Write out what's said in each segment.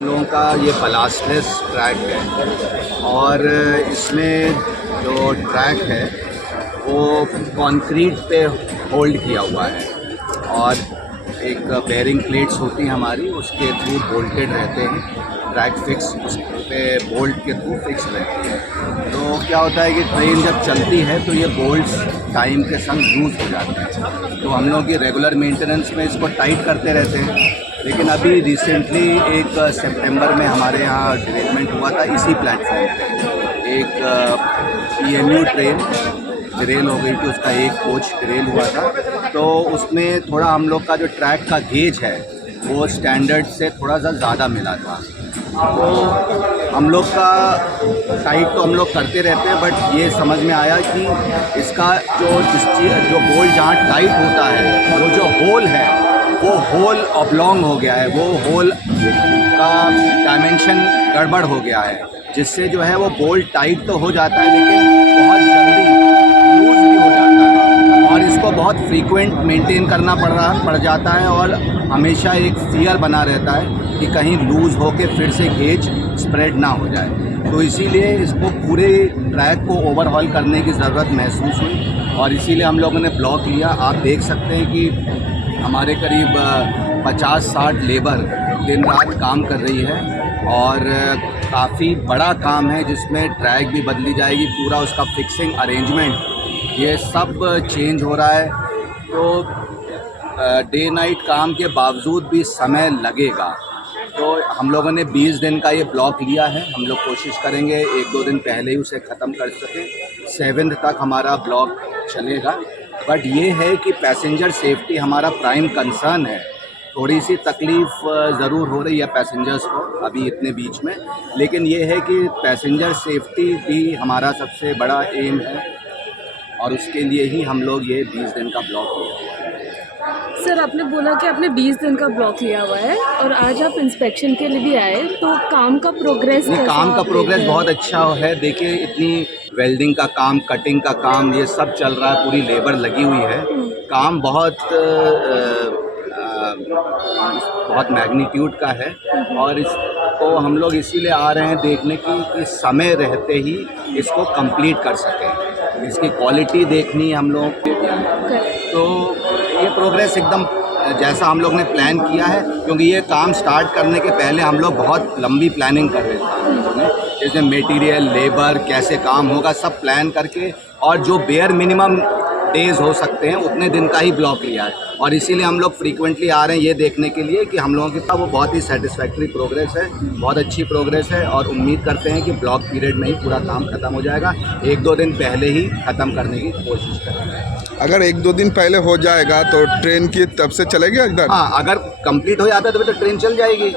लोगों का ये बलास्टलेस ट्रैक है और इसमें जो ट्रैक है वो कंक्रीट पे होल्ड किया हुआ है और एक बेयरिंग प्लेट्स होती हैं हमारी, उसके थ्रू बोल्टेड रहते हैं। ट्रैक फिक्स उस पे बोल्ट के थ्रू फिक्स रहती है। तो क्या होता है कि ट्रेन जब चलती है तो ये बोल्ट्स टाइम के संग लूज हो जाते हैं, तो हम लोग की रेगुलर मेंटेनेंस में इसको टाइट करते रहते हैं। लेकिन अभी रिसेंटली एक सितंबर में हमारे यहाँ डिवेलपमेंट हुआ था इसी प्लेटफॉर्म पे। एक PMU ट्रेन डिरेल हो गई थी, उसका एक कोच डिरेल हुआ था, तो उसमें थोड़ा हम लोग का जो ट्रैक का गेज है वो स्टैंडर्ड से थोड़ा सा ज़्यादा मिला था। तो हम लोग का टाइट तो हम लोग करते रहते हैं, बट ये समझ में आया कि इसका जो बोल्ट जहाँ टाइट होता है वो जो होल है वो होल ऑब्लॉन्ग हो गया है, वो होल का डायमेंशन गड़बड़ हो गया है, जिससे जो है वो बोल्ट टाइट तो हो जाता है लेकिन बहुत जल्दी लूज भी हो जाता है और इसको बहुत फ्रीक्वेंट मेंटेन करना पड़ जाता है और हमेशा एक फियर बना रहता है कि कहीं लूज़ होके फिर से गेज स्प्रेड ना हो जाए। तो इसीलिए इसको पूरे ट्रैक को ओवरहॉल करने की ज़रूरत महसूस हुई और इसीलिए हम लोगों ने ब्लॉक लिया। आप देख सकते हैं कि हमारे करीब 50-60 लेबर दिन रात काम कर रही है और काफ़ी बड़ा काम है, जिसमें ट्रैक भी बदली जाएगी, पूरा उसका फिक्सिंग अरेंजमेंट ये सब चेंज हो रहा है। तो डे नाइट काम के बावजूद भी समय लगेगा। तो हम लोगों ने 20 दिन का ये ब्लॉक लिया है। हम लोग कोशिश करेंगे 1-2 दिन पहले ही उसे ख़त्म कर सकें। 7 तक हमारा ब्लॉक चलेगा। बट ये है कि पैसेंजर सेफ्टी हमारा प्राइम कंसर्न है। थोड़ी सी तकलीफ़ ज़रूर हो रही है पैसेंजर्स को अभी इतने बीच में, लेकिन ये है कि पैसेंजर सेफ्टी भी हमारा सबसे बड़ा एम है और उसके लिए ही हम लोग ये 20 दिन का ब्लॉक लिया हुआ है। सर, आपने बोला कि आपने 20 दिन का ब्लॉक लिया हुआ है और आज आप इंस्पेक्शन के लिए भी आए, तो काम का प्रोग्रेस कैसा? काम का प्रोग्रेस बहुत अच्छा है। देखिए, इतनी वेल्डिंग का काम, कटिंग का काम, ये सब चल रहा है, पूरी लेबर लगी हुई है। काम बहुत मैग्नीट्यूड का है और इसको हम लोग इसीलिए आ रहे हैं देखने की कि समय रहते ही इसको कंप्लीट कर सकें। इसकी क्वालिटी देखनी है हम लोगों को। तो ये प्रोग्रेस एकदम जैसा हम लोग ने प्लान किया है, क्योंकि ये काम स्टार्ट करने के पहले हम लोग बहुत लंबी प्लानिंग कर रहे थे हम लोगों ने, जिसमें मटेरियल, लेबर, कैसे काम होगा, सब प्लान करके और जो बेयर मिनिमम डेज़ हो सकते हैं उतने दिन का ही ब्लॉक लिया है। और इसीलिए हम लोग फ्रीक्वेंटली आ रहे हैं ये देखने के लिए कि हम लोगों की वो बहुत ही सेटिस्फैक्ट्री प्रोग्रेस है, बहुत अच्छी प्रोग्रेस है और उम्मीद करते हैं कि ब्लॉक पीरियड में ही पूरा काम ख़त्म हो जाएगा। 1-2 दिन पहले ही ख़त्म करने की कोशिश करेंगे। अगर 1-2 दिन पहले हो जाएगा तो ट्रेन की तब से चलेगी इधर? हाँ, अगर कंप्लीट हो जाता है तो ट्रेन चल जाएगी।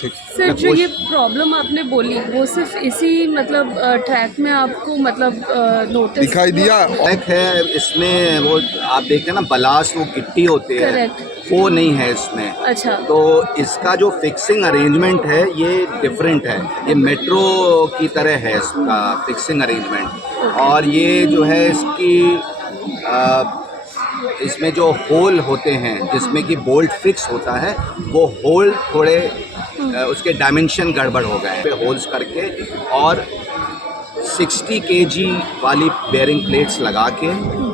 ठीक। सर, जो ये प्रॉब्लम आपने बोली वो सिर्फ इसी मतलब ट्रैक में आपको मतलब नोटिस दिखाई दिया? ट्रैक है इसमें, वो आप देखते हैं ना बलास्ट, वो गिट्टी होती है, करेक्ट, वो नहीं है इसमें। अच्छा, तो इसका जो फिक्सिंग अरेंजमेंट है ये डिफरेंट है, ये मेट्रो की तरह है इसका फिक्सिंग अरेंजमेंट। और ये जो है इसमें जो होल होते हैं जिसमें कि बोल्ट फिक्स होता है, वो होल थोड़े उसके डायमेंशन गड़बड़ हो गए पे होल्स करके और 60 kg वाली बेयरिंग प्लेट्स लगा के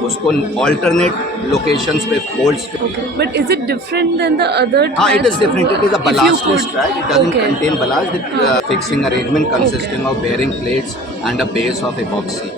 उसको अल्टरनेट लोकेशंस पे फोल्ड्स के। But is it different than the other? हाँ, it is different. It is a ballastless track. It doesn't contain ballast. The fixing arrangement consisting of bearing plates and a base of epoxy.